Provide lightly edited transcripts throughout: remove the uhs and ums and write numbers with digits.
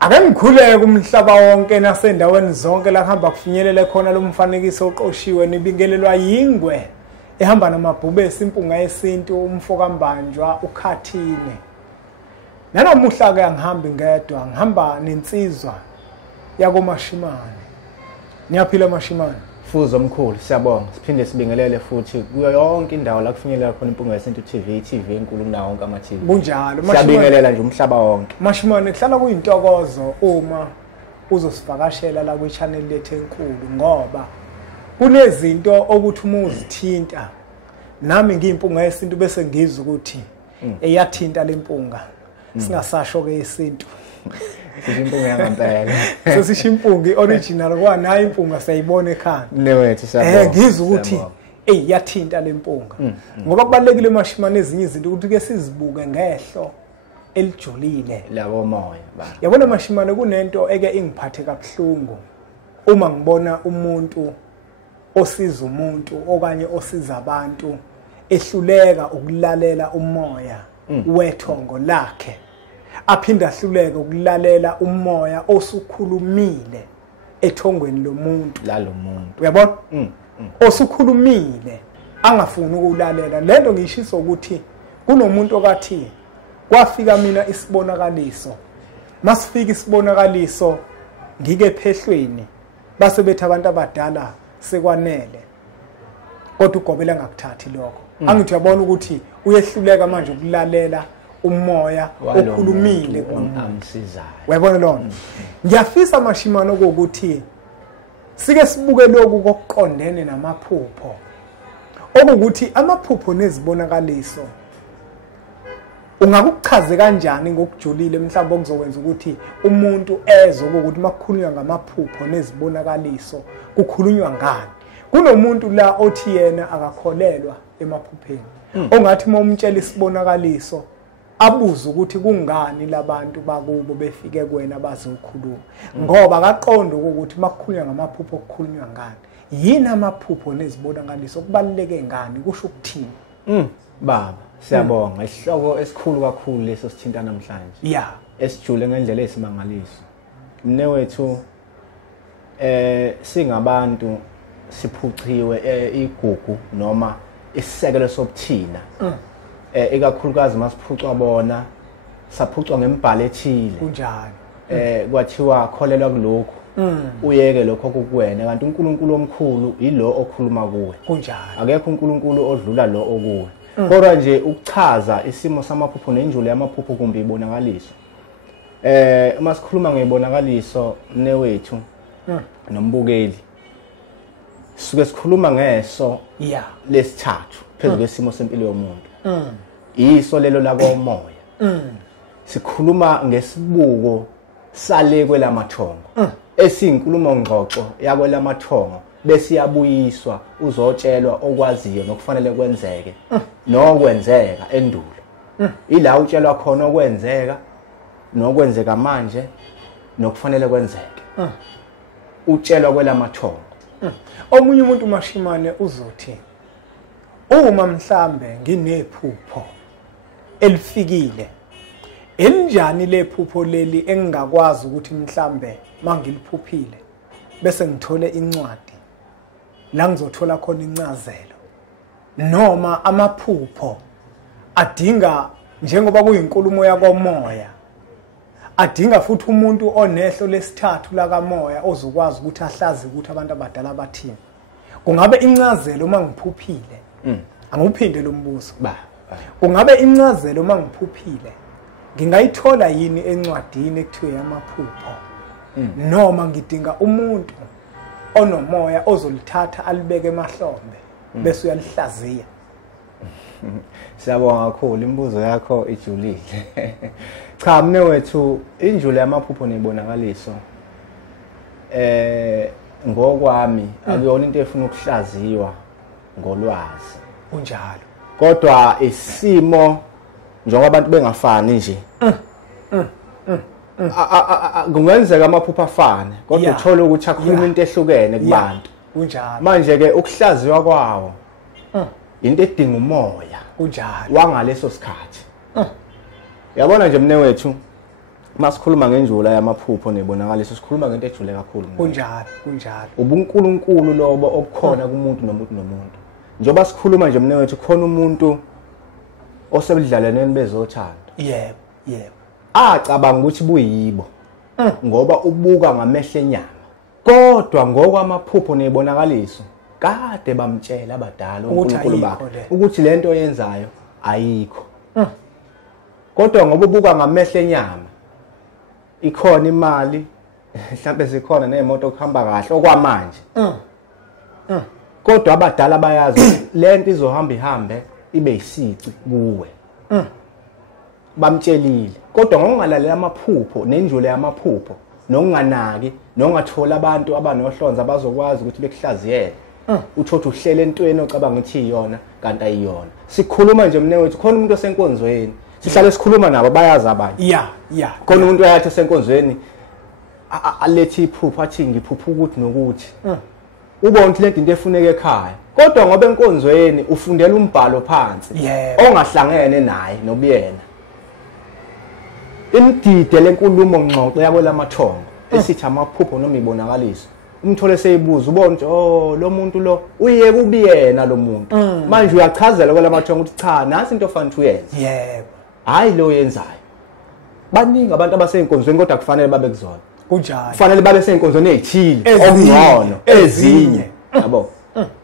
Ake ngikhuleke umhlaba wonke nasendaweni zonke la kuhamba kufinyelele khona lo mfanekiso oqoshiwe nibingelelwa yingwe ehamba namabhubesi impunga yesintu umfoka mbanjwa ukhathine. Nanamuhla ke angihambi ngedwa ngihamba nensizwa yakoMashimane. Niyaphila Mashimane? Fuzo omkhulu siyabonga siphinde sibingelele futhi kuyo yonke indawo la kufinyelela khona impunga yesintu TV enkulu kunawo wonke ama TV. Kunjalo siyabingelela nje umhlaba wonke. Mashimane kuhlala kuyintokozo uma uzosivakashela la kwi channel lethu enkulu ngoba kunezinto ukuthi uma uzithinta nami ngiyimpunga yesintu bese ngizwe ukuthi eyathinta lempunga singasasho ke yesintu. Sishimpunga yangempela. Sesishimpunga ioriginal kwa nayo impunga sayibona ekhanda. Newethu siyabonga. Ngizwe ukuthi yathinta lempunga. Ngoba kubalekile Mashimane ezinye izinto ukuthi ke sizibuke ngehlo elijulile labo moya ba. Yabona Mashimane kunento eke ingiphathe kabuhlungu uma ngibona umuntu osiza umuntu okanye osiza abantu ehluleka ukulalela umoya wethongo lakhe aphinda ahluleka ukulalela umoya osukhulumile ethongweni lomuntu lalo muntu uyabona osukhulumile angafuni ukulalela lento ngishisa ukuthi kunomuntu okathi kwafika mina isibonakaliso masifika isibonakaliso ngike phehlweni base bethi abantu abadala sekwanele kodwa ugobela ngakuthathi lokho angithi uyabona ukuthi uyehluleka manje ukulalela umoya okhulumile amsizayo uyabona lona ngiyafisa Mashimane ukuthi sike sibuke lokhu kokuqondene namaphupho okuthi amaphupho nezibonakaliso ungakuchaze kanjani ngokujulile mhlawumbe okuzokwenza ukuthi umuntu ezwe ukuthi makukhulunywa ngamaphupho nezibonakaliso kukhulunywa ngani kunomuntu la othi yena akakholelwa emaphupheni ongathi momtshela isibonakaliso abuza ukuthi kungani labantu bakubo befike kuwena bazokhuluma ngoba akaqonda ukuthi makukhulunywa ngamaphupho okukhulunywa ngani yini amaphupho nezibonakaliso kubaluleke ngani kusho ukuthini baba siyabonga isihloko esikhulu kakhulu leso sithinta namhlanje esijule ngendlela esimangaliso mnewethu singabantu siphuciwe igugu noma isisekelo sobuthina ikakhulukazi masiphucwa bona saphucwa ngembhalo ethile kunjani kwathiwa kholelwa kulokho uyeke lokho kukuwena kanti uNkulunkulu omkhulu yilo okhuluma kuwe kunjani akekho uNkulunkulu odlula lo okuwe kodwa nje ukuchaza isimo samaphupho nenjulo yamaphupho kumbe ibonakaliso uma sikhuluma ngebonakaliso mnewethu nombukeli suke sikhuluma ngeso lesithathu phezulu kwesimo sempilo yomuntu iso lelo la komoya sikhuluma ngesibuko sale kwelamathongo esinkulumo ngxoxo yakwelamathongo bese yabuyiswa uzotshelwa okwaziyo nokufanele kwenzeke nokwenzeka endulo ila utshelwa khona okwenzeka nokwenzeka manje nokufanele kwenzeke utshelwa kwelamathongo omunye umuntu Mashimane uzothi uma mhlambe nginephupho elifikile elinjani lephupho leli engingakwazi ukuthi mhlambe mangiliphuphile bese ngithole incwadi la ngizothola khona incazelo noma amaphupho adinga njengoba kuyinkulumo yakomoya adinga futhi umuntu onehlo lesithathu la kamoya ozokwazi ukuthi ahlaze ukuthi abantu abadala bathini kungabe incazelo mangiphuphile angiphinde lo mbuzo kungabe incazelo mangiphuphile ngingayithola yini encwadini ekuthiwe yamaphupho noma ngidinga umuntu onomoya ozolithatha alibeke emahlombe bese uyalihlaziya siyabonga kakhulu imibuzo yakho ijulile cha mnewethu injulo yamaphupho nebonakaliso ngokwami akuyona into efuna ukuhlaziwa ngolwazi kunjalo kodwa isimo njengoba abantu bengafani nje kungenzeka amaphupho afane kodwa uthola ukuthi akhuluma into ehlukene kubantu kunjalo manje ke ukuhlaziwa kwawo into edinga umoya kunjalo wangaleso sikhathi yabona nje mnewethu Masikhuluma ngenjula yamaphupho nebonakaliso sikhuluma ngento ejule kakhulu. Kunjalo. Ubunkulunkulu lobo obukhona kumuntu nomuntu. Njoba sikhuluma nje mnewethu khona umuntu osebudlalwaneni bezothando. Yebo. Acabanga ukuthi buyibo. Ngoba ubuka ngamehlo enyama. Kodwa ngokwamaphupho nebonakaliso kade bamtshela abadala uNkulunkulu bakhe ukuthi lento oyenzayo ayikho. Kodwa ngoba ubuka ngamehlo enyama ikhona imali mhlawumbe sikhona neemoto okuhamba kahle okwamanje. Kodwa abadala bayazi lento izohamba ihambe ibe yisici kuwe. Bamtshelile kodwa ngokungalalela amaphupho nenjule yamaphupho nokunganaki nongathola abantu abanohlonza abazokwazi ukuthi bekuhlaziyele uthothi uhlele entweni ocabanga ukuthi iyona kanti ayiyona. Sikhuluma nje mnewethu khona umuntu osenkonzweni sihlale sikhuluma nabo bayazi abanye. Yeah. Khona umuntu oyathi esenkonzweni alethi iphupho athi ngiphupha ukuthi nokuthi. Ubona ukuthi lento into efuneka ekhaya. Kodwa ngoba enkonzweni ufundela umbhalo phansi ongahlangene naye nobuyena. Imdide lenkulumo ngxoxo yabo lamathongo esithi amaphupho noma ibonakaliso. Umthole seyibuza ubona ukuthi lo muntu lo uye kubiyena lo muntu. Manje uyachazela kwelamathongo ukuthi cha nasi into ofanele uyenze. Yebo. Hayi lo yenzayo. Baningi abantu abasenkonzweni kodwa kufanele babe kuzona. Kunjalo. Kufanele babe senkonzweni ezithile okungcono ezinye. Yabo.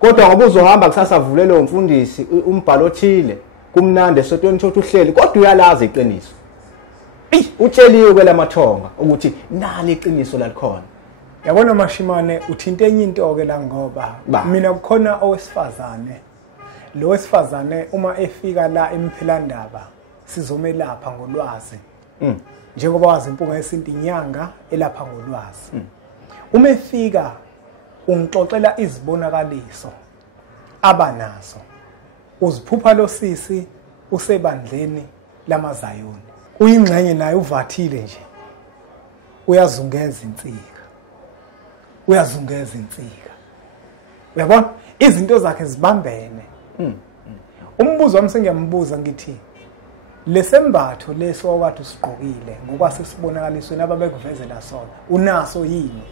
Kodwa ngoba uzohamba kusasa avulele umfundisi umbhalo othile kumnandi esotweni thothi uhleli kodwa uyalazi iqiniso. Utsheliwe kwelamathonga ukuthi nali iqiniso lalikhona. Yabona Mashimane uthinta enye into ke la ngoba mina kukhona owesifazane. Lo wesifazane uma efika la emphilandaba sizomelapha ngolwazi. Njengoba wazi impunga yesintu inyanga elapha ngolwazi. Uma efika ungixoxela izibonakaliso abanazo. Uziphupha lo sisi usebandleni lamaZayoni. Uyingxenye naye uvathile nje. Uyazungeza insika. Uyabona izinto zakhe zibambene. Umbuzo wami sengiyambuza ngithi lesembatho leso wakade usiqokile ngokwasesibonakalisweni ababekuvezela sona unaso yini?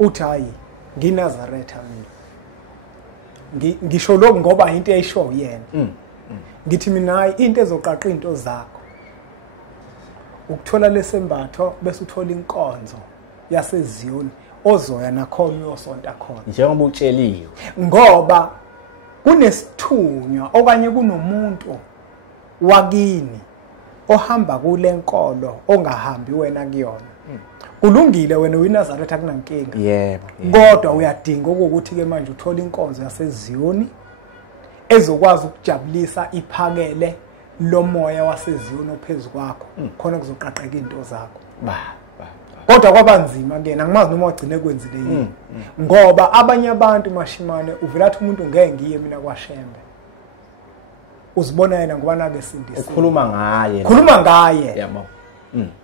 Uthi hayi nginazaretha mina. Ngisho lokho ngoba into eyisho yena. Ngithi mina hayi into ezoqaqa into zakho. Ukuthola lesembatho bese uthola inkonzo yaseZiyoni ozoya nakhona uyosonta khona njengoba utsheliwe ngoba kunesithunywa okanye kunomuntu wakini ohamba kule nkolo ongahambi wena kuyona. Kulungile wena uyiNazaretha akunankinga. Yebo. Kodwa uyadinga ukuthi ke manje uthola inkonzo yaseZiyoni ezokwazi ukujabulisa iphakele lomoya waseZiyoni ophezulu kwakho khona kuzoqaqeka into zakho. Kodwa kwabanzima kena ngimazi noma wagcine kwenzile yini. Ngoba abanye abantu Mashimane uvela athi umuntu ngeke ngiye mina kwaShembe. Uzibona yena ngoba nake sindisi. Ukhuluma ngaye. Yabo.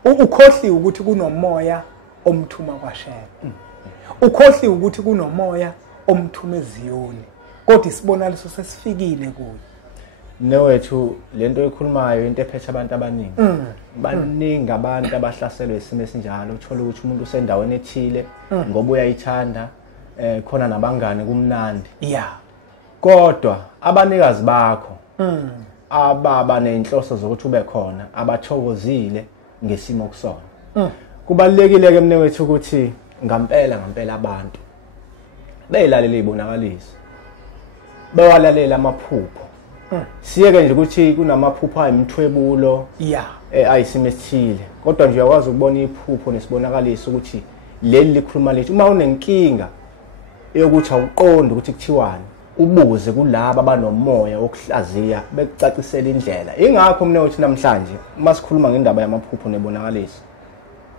Ukhohliwe ukuthi kunomoya omthuma kwaShembe. Ukhohliwe ukuthi kunomoya omthuma eZiyoni. Kodwa isibonakaliso sesifikile kuye. Nowethu lento ekhulumayo into ephethe abantu abaningi. Baningi abantu abahlaselwe isimo esinjalo uthola ukuthi umuntu usendaweni ethile ngoba uyayithanda khona nabangane kumnandi. Kodwa abanikazi bakho ababa nenhloso zokuthi ube khona abathokozile ngesimo kusona. Kubalekile ke mnewethu ukuthi ngampela abantu beyilalela izibonakaliso. Bewalalela amaphupho. Siyeke nje ukuthi kunamaphupho ayimthwebulo ayisimo esithile kodwa nje uyakwazi ukubona iphupho nesibonakaliso ukuthi leli likhuluma lethi uma unenkinga eyokuthi awuqondi ukuthi kuthiwani ubuze kulabo abanomoya wokuhlaziya bekucacisela indlela. Ingakho mnewethu namhlanje uma sikhuluma ngendaba yamaphupho nebonakaliso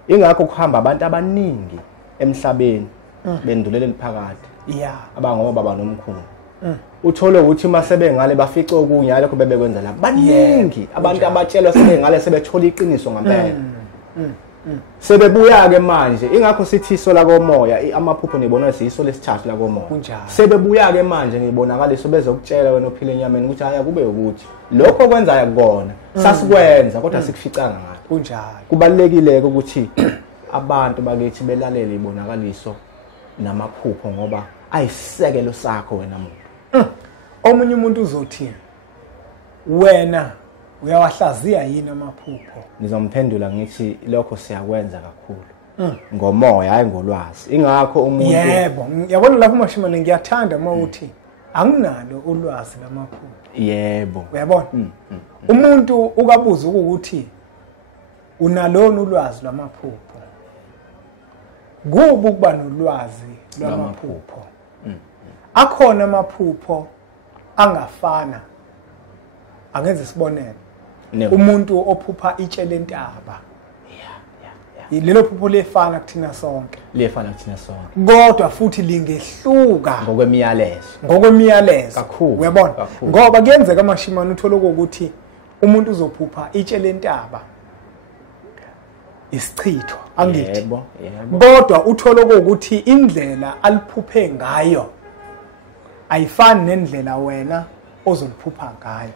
ingakho kuhamba abantu abaningi emhlabeni bendulele liphakathi abangoba baba nomkhulu. Uthole ukuthi masebe ngale bafice okunye lokho bebekwenza la baningi abantu abatshelwa sebe ngale sebethola iqiniso ngempela. sebebuya ke manje ingakho sithi iso la komoya amaphupho nibona isiso lesithathu la komoya sebebuya ke manje ngibonakaliso bezokutshela wena ophile enyameni ukuthi haya kube ukuthi lokho kwenza kona sasikwenza kodwa sikuficanga ngathi kunjalo kubalekile ukuthi abantu bakithi belalele ibonakaliso namaphupho ngoba ayisisekelo sakho wena muntu omunye umuntu uzothi wena uyawahlaziya yini amaphupho nizomphendula ngithi lokho siyakwenza kakhulu ngomoya hayi ngolwazi ingakho umuntu yebo yabona lapho mashimane ngiyathanda uma uthi anginalo ulwazi lamaphupho yebo uyabona umuntu ukabuza ukuthi unalona ulwazi lwamaphupho kuba ukuba nolwazi lwamaphupho akhona amaphupho angafana angenza isibonelo umuntu ophupha itshele entaba lelo phupho lefana kuthina sonke kodwa futhi lingehluka ngokwemiyalezo uyabona ngoba kuyenzeka amashimane uthola ukuthi umuntu uzophupha itshele entaba isichitho angithi kodwa uthola ukuthi indlela aliphuphe ngayo ayifani nendlela wena ozoliphupha ngayo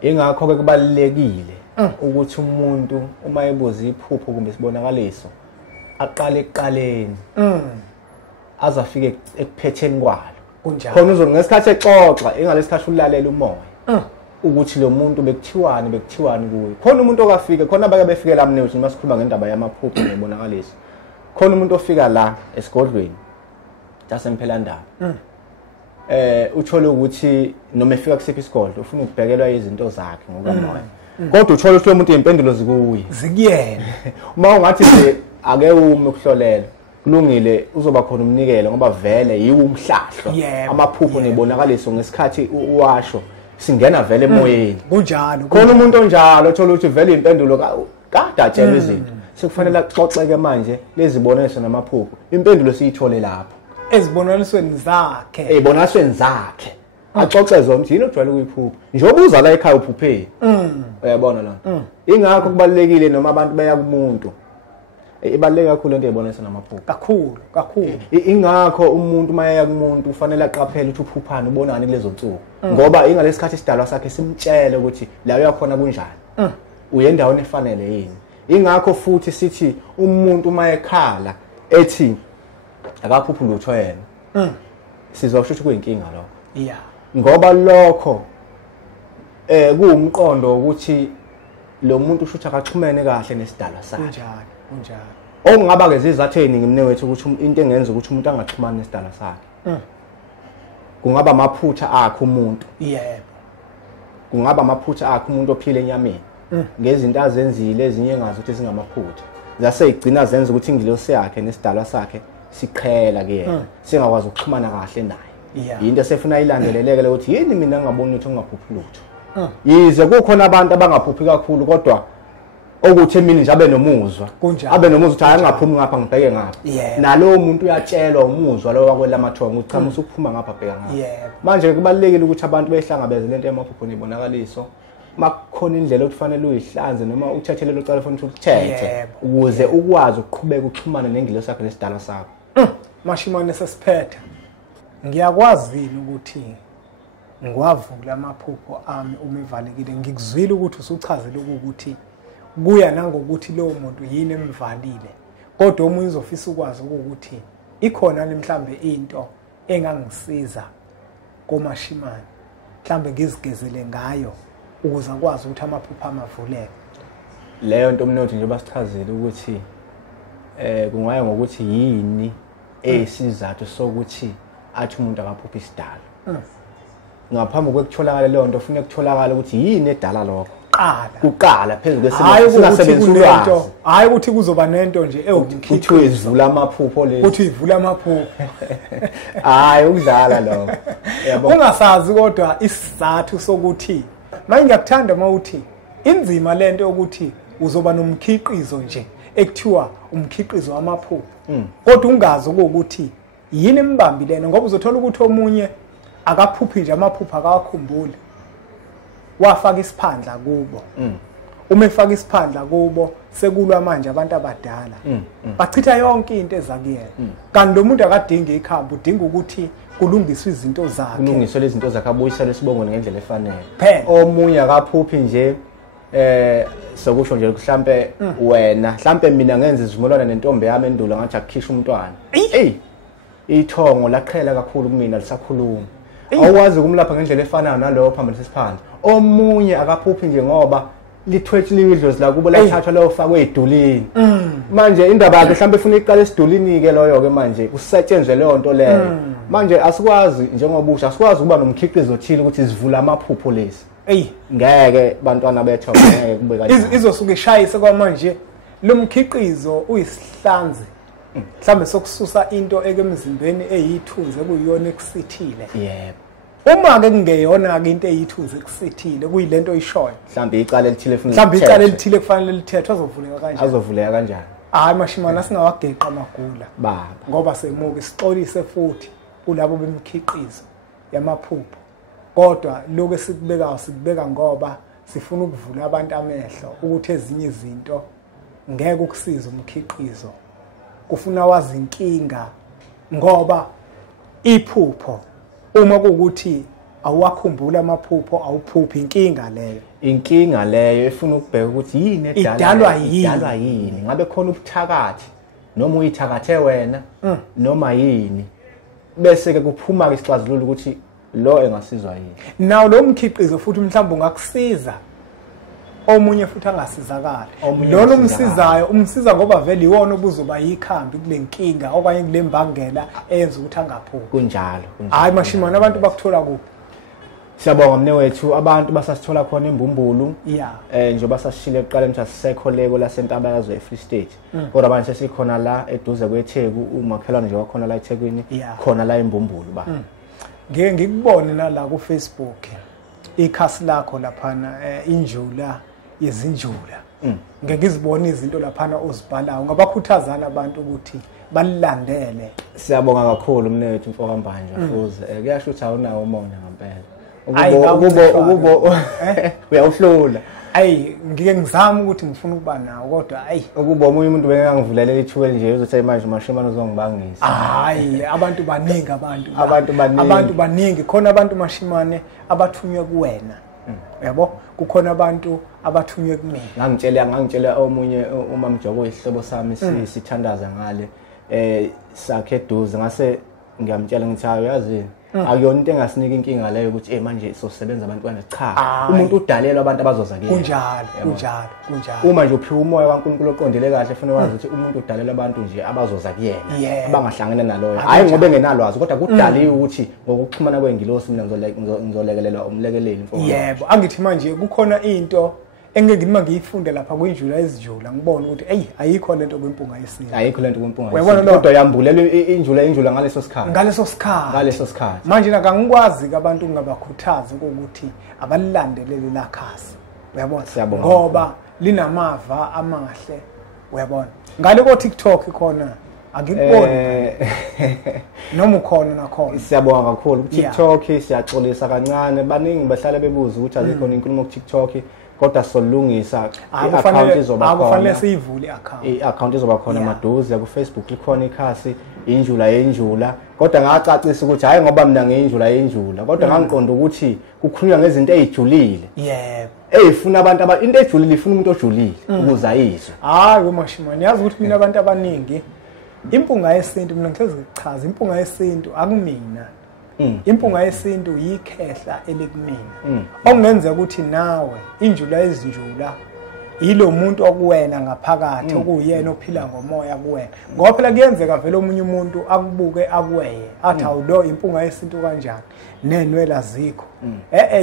ingakho ke kubalekile ukuthi umuntu uma ebuza iphupho kumbe sibonakaliso aqale ekuqaleni azafike ekuphetheni kwalo khona ngesikhathi exoxa engalesikhathi ulalela umoya ukuthi lo muntu bekuthiwani kuye khona umuntu okafike khona abake befike la mnewuthi noma sikhuluma ngendaba yamaphupho nebonakaliso khona umuntu ofika la esigodlweni laseMphelandaba uthola ukuthi noma efika kusiphi isigodlo ufuna ukubhekelwa izinto zakhe ngokamoya kodwa uthola ukuthi lo muntu impendulo zikuye zikuyena uma ungathi nje ake ume ukuhlolela kulungile uzoba khona umnikelo ngoba vele yiwo umhlahlo amaphupho nebonakaliso ngesikhathi uwasho singena vele emoyeni kunjalo khona umuntu onjalo uthola ukuthi vele impendulo kade atshela izinto sekufanele axoxeke manje leziboneliso namaphupho impendulo siyithole lapho ezibonalisweni zakhe axoxe zona yini ojwayele ukuyiphupha njengoba uza la ekhaya uphuphe uyabona la ingakho kubalekile noma abantu baya kumuntu ibaleka kakhulu into eyibonisa namaphupho kakhulu ingakho umuntu mayaya kumuntu ufanele aqaphele ukuthi uphuphana ubonani kulezo nsuku ngoba ingalesikhathi isidalwa sakhe simtshele ukuthi la uyakhona kunjani uyendaweni efanele yini ingakho futhi sithi umuntu mayekhala ethi akaphuphi lutho yena sizosho ukuthi kuyinkinga lokho ngoba lokho kuwumqondo ukuthi lo muntu ushutha akaxhumene kahle nesidalwa sakhe kunjalo okungaba ke zizathu eziningi mnewethu ukuthi into engenza ukuthi umuntu angaxhumani nesidalwa sakhe kungaba amaphutha akhe umuntu kungaba amaphutha akhe umuntu ophile enyameni ngezinto azenzile ezinye engazi ukuthi zingamaphutha zaseyigcina zenza ukuthi ingilosi yakhe nesidalwa sakhe siqhela kuyena singakwazi ukuxhumana kahle naye into esefuna ilandeleleke ukuthi yini mina ngingaboni ukuthi ngingaphuphi lutho yize kukhona abantu abangaphuphi kakhulu kodwa ukuthi emini nje abe nomuzwa ukuthi hayi ngaphumi ngapha ngibheke ngapha nalowo muntu uyatshelwa umuzwa lo wakwelamathongo ukuthi cha musukuphuma ngapha bheka ngapha manje kubalekile ukuthi abantu behlangabeze lento yamaphupho nebonakaliso makukhona indlela okufanele uyihlanze noma uthethelele ucala ufuna ukuthethe ukuze ukwazi ukuqhubeka uxhumana nengilosi yakho nesidalwa sakho mashimane sesiphetha ngiyakwazi ukuthi ngiwavula amaphupho ami uma evalekile ngikuzwile ukuthi usuchazele ukuthi kuya nangokuthi lowo muntu yini emvalile kodwa omunye uzofisa ukwazi ukuthi ikhona mhlambe into engangisiza komashimane mhlambe ngizigezele ngayo ukuze akwazi ukuthi amaphupho amavuleke leyo nto mnotho nje basichazele ukuthi kungaya ngokuthi yini esizathu sokuthi athi umuntu akaphuphi isidalo ngaphambi kokutholakala leyo nto ufuna ukutholakala ukuthi yini edala lokho kuqala phezulu kwesimo ulwazi hayi ukuthi kuzoba nento nje ukuthi ivula amaphupho lezi ukuthi ivula amaphupho hayi ukudlala lokho yabo ungasazi kodwa isizathu sokuthi manje ngiyakuthanda mawuthi inzima lento yokuthi uzoba nomkhiqizo nje ekuthiwa umkhiqizo wamaphupho kodwa ungazi ukuthi yini embambilene ngoba uzothola ukuthi omunye akaphuphi nje amaphupho akawakhumbuli wafaka isiphandla kubo uma efaka isiphandla kubo sekulwa manje abantu abadala bachitha yonke into ezakuyena kanti lo muntu akadingi ikhambi udinga ukuthi kulungiswe izinto zakhe kulungiswe lezi zinto zakhe abuyisele isibongweni ngendlela efanele Phela. omunye akaphuphi nje sokusho nje mhlambe wena mhlambe mina ngenza izivumelwano nentombi yami endulo ngathi akukhisha umntwana ithongo laqhela kakhulu kumina lisakhuluma awukwazi ukumlapha ngendlela efanayo nalowo phambili sesiphandla omunye akaphuphi nje ngoba lithwetshile idlozi la kubo lathathwa leyo fakwe edulini manje indaba yakhe mhlambe ufuna iqala esidulini ke loyo ke manje kusetshenzwe leyo nto leyo manje asikwazi njengobusha asikwazi ukuba nomkhiqizo othile ukuthi sivula amaphupho lesi ngeke bantwana bethu ngeke kube kanjalo izosuka ishayise kwamanje lo mkhiqizo uyisihlanze mhlambe sokususa into ekemzimbeni eyithunze kuyiyona ekusithile yebo uma ke kungeyona ke into eyithunze ekusithile kuyilento oyishoyo mhlambe icala elithile kufanele mhlambe icala elithile kufanele lithethwe azovuleka kanjani azovuleka kanjani hayi mashimana singawageqa amagula baba ngoba semuke sixolise futhi kulabo bemkhiqizo yamaphupho kodwa lokho esikubekayo sikubeka ngoba sifuna ukuvula abantu amehlo ukuthi ezinye izinto ngeke ukusiza umkhiqizo kufuna wazi inkinga ngoba iphupho uma kuukuthi awakhumbula amaphupho awuphuphi inkinga leyo efuna ukubheka ukuthi yini idalwa yini ngabe khona ubuthakathi noma uyithakathe wena noma yini bese ke kuphuma ke isixazululo ukuthi lo engasizwa yini nawo lo mkhiqizo futhi mhlawumbe ungakusiza omunye futhi angasizakala lo umsizayo umsiza ngoba vele iwona obuzoba yikhambi kule nkinga okanye kule mbangela eyenza ukuthi angaphuphi kunjalo hayi mashimana abantu bakuthola kuphi siyabonga mnewethu abantu basasithola khona embumbulu njengoba sasishile eqala mthi asisekho leko la sentabakazo eFree State kodwa manje sesikhona la eduze kweTheku umakhelwane nje wakhona la eThekwini khona la embumbulu ba ngeke ngikubone nala ku Facebook ikhasi lakho laphana injula yezinjula ngeke ngizibone izinto laphana ozibhalayo ngabakhuthazana abantu ukuthi balilandele siyabonga kakhulu mnewethu mfokambanje fuze kuyasho ukuthi awunawo umoya ngempela ukubo uyawuhlula ngike ngizama ukuthi ngifuna ukuba nawo kodwa ukuba omunye umuntu bengangivulelela ithuba nje uzothi manje mashimana uzongibangisa abantu baningi abantu baningi khona abantu mashimane abathunywe kuwena yabo kukhona abantu abathunywe kumina ngangitshela omunye umamjoko isihlobo sami sithandaza ngale sakhe eduze ngase ngiyamtshela ngithi hayi yazi akuyona into engasinika inkinga leyo ukuthi manje sosebenza abantwana cha umuntu udalelwa abantu abazoza kuyena kunjalo uma nje uphiwa umoya kaNkulunkulu oqondile kahle ufuna wazi ukuthi umuntu udalelwa abantu nje abazoza kuyena abangahlangana naloyo hayi ngoba engenalwazi kodwa kudaliwe ukuthi ngokuxhumana kwengilosi mina ngizolekelelwa umlekeleli mfowethu yebo angithi manje kukhona into engeke ngiyifunde lapha kwinjula ezinjula ngibona ukuthi ayikho lento kwimpunga yesintu ayikho lento kwimpunga yesintu kodwa yambulelwe injula ngaleso sikhathi manje nakangikwazi abantu ungabakhuthaza ukuthi abalilandelele la khasi uyabona ngoba linamava amahle uyabona ngale ko TikTok khona akikuboni noma ukhona nakhona siyabonga kakhulu ku TikTok siyaxolisa kancane baningi bahlala bebuza ukuthi azikhona inkulumo ku TikTok kodwa solungisa i-account izoba khona akufanele siyivule i-account izoba khona maduze ku Facebook likhona ikhasi injula kodwa ngacacisa ukuthi hayi ngoba mina ngiyinjula kodwa ngangiqonda ukuthi kukhulunywa ngezinto ezijulile eyifuna abantu into ejulile ifuna umuntu ojulile ukuze ayizwe hayi mashimani yazi ukuthi mina abantu abaningi impunga yesintu mina ngihlezi ngichaza impunga yesintu akumina impunga yesintu yikhehla elikumina okungenzeka ukuthi nawe injula ezinjula yilo muntu okuwena ngaphakathi okuyena ophila ngomoya kuwena ngoba phela kuyenzeka vele omunye umuntu akubuke akweye athi awulo impunga yesintu kanjani nenwela zikho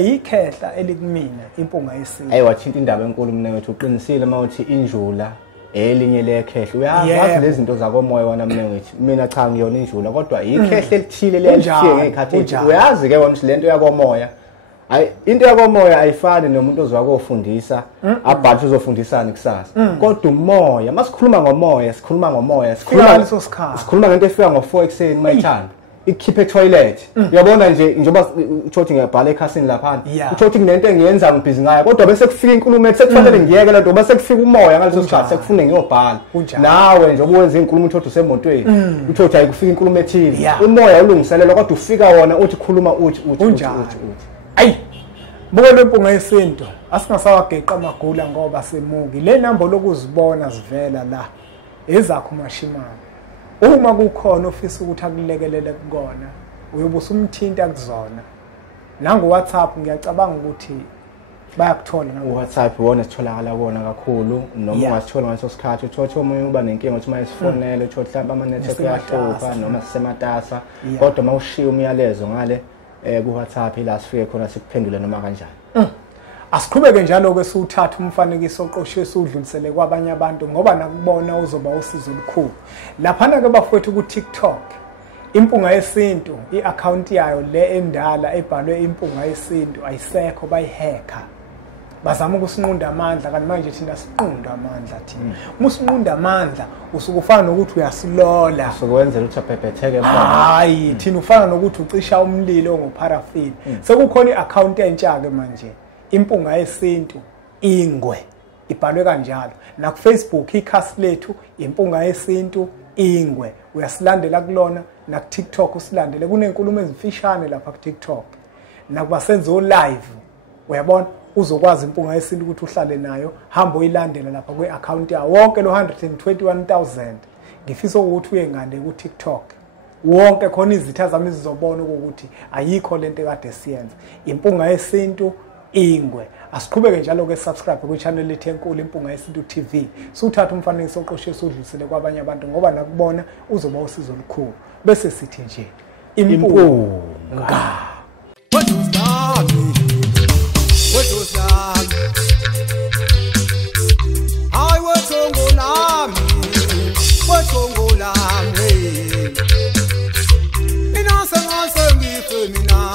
yikhehla elikumina impunga yesintu wathinta indaba enkulu mnewethu uqinisile mawuthi injula elinye lekhehla uyazi lezi zinto zakomoya wana mnewethu mina cha ngiyona injula kodwa yikhehla elithile lelifike ngekhathi uyazi ke wona lento yakomoya hayi into yakomoya ayifani nomuntu ozwako ofundisa abhathi uzofundisana kusasa kodwa umoya masikhuluma ngomoya sikhuluma ngento efika ngo4 ekseni mayithanda ikhiphe toilet uyabona nje njengoba uthi ngiyabhala ekhasini lapha uthi kunento engiyenza ngibhizi ngayo kodwa bese kufika inkulumo ethi sekufanele ngiyeke lento bese kufika umoya ngaleso sikhathi sekufune ngiyobhala nawe nje obuwenza inkulumo uthi usemotweni uthi ayikufika inkulumo ethile umoya ulungiselelwa kodwa ufika wona uthi khuluma uthi ayi buke lempunga yesintu asingasawageqa amagula ngoba semuki le number lokuzibona sivela la ezakho mashimane uma kukhona ofisa ukuthi akulekelele kukona uyobusa umthinta kuzona nangu WhatsApp ngiyacabanga ukuthi bayakuthola na WhatsApp wona sitholakala wona kakhulu noma ungasithola ngaleso sikhathi uthola omunye uba nenkinga uthi mayisifonele uthola mhlawumbe ama network yahlupha noma sisematasa kodwa mawushiya umyalezo ngale ku WhatsApp ila sifike khona sikuphendule noma kanjani asiqhubeke njalo ke siwuthatha umfanekiso oqoshwe usudlulisele kwabanye abantu ngoba nakubona uzoba usizo olukhulu laphana ke bafowethu ku TikTok impunga yesintu iaccount yayo le endala ebhalwe impunga yesintu ayisekho bayihacka bazama ukusinqunda amandla kanti manje thina siqunda amandla thina musinqunda amandla usukufana nokuthi uyasilola usukwenzela ukuthi abhebhetheke hayi thina ufana nokuthi ucisha umlilo ngoparafini sekukhona iaccount entsha ke manje impunga yesintu ingwe ibhalwe kanjalo na ku Facebook ikhasi lethu impunga yesintu ingwe uyasilandela kulona na ku TikTok usilandele kunenkulumo ezifishane lapha ku TikTok nakuba senzo live uyabona uzokwazi impunga yesintu ukuthi uhlale nayo hamba uyilandela lapha kwe account yawo wonke lo 121,000 ngifisa ukuthi uye ngande ku TikTok wonke khona izitha zami zizobona ukuthi ayikho lento ekade siyenza impunga yesintu ingwe asiqhubeke njalo ke subscribe ku channel lethu enkulu impunga yesintu TV suthatha umfanekiso oqoshwe usudlulisele kwabanye abantu ngoba nakubona uzoba usizo olukhulu bese sithi nje impunga Mina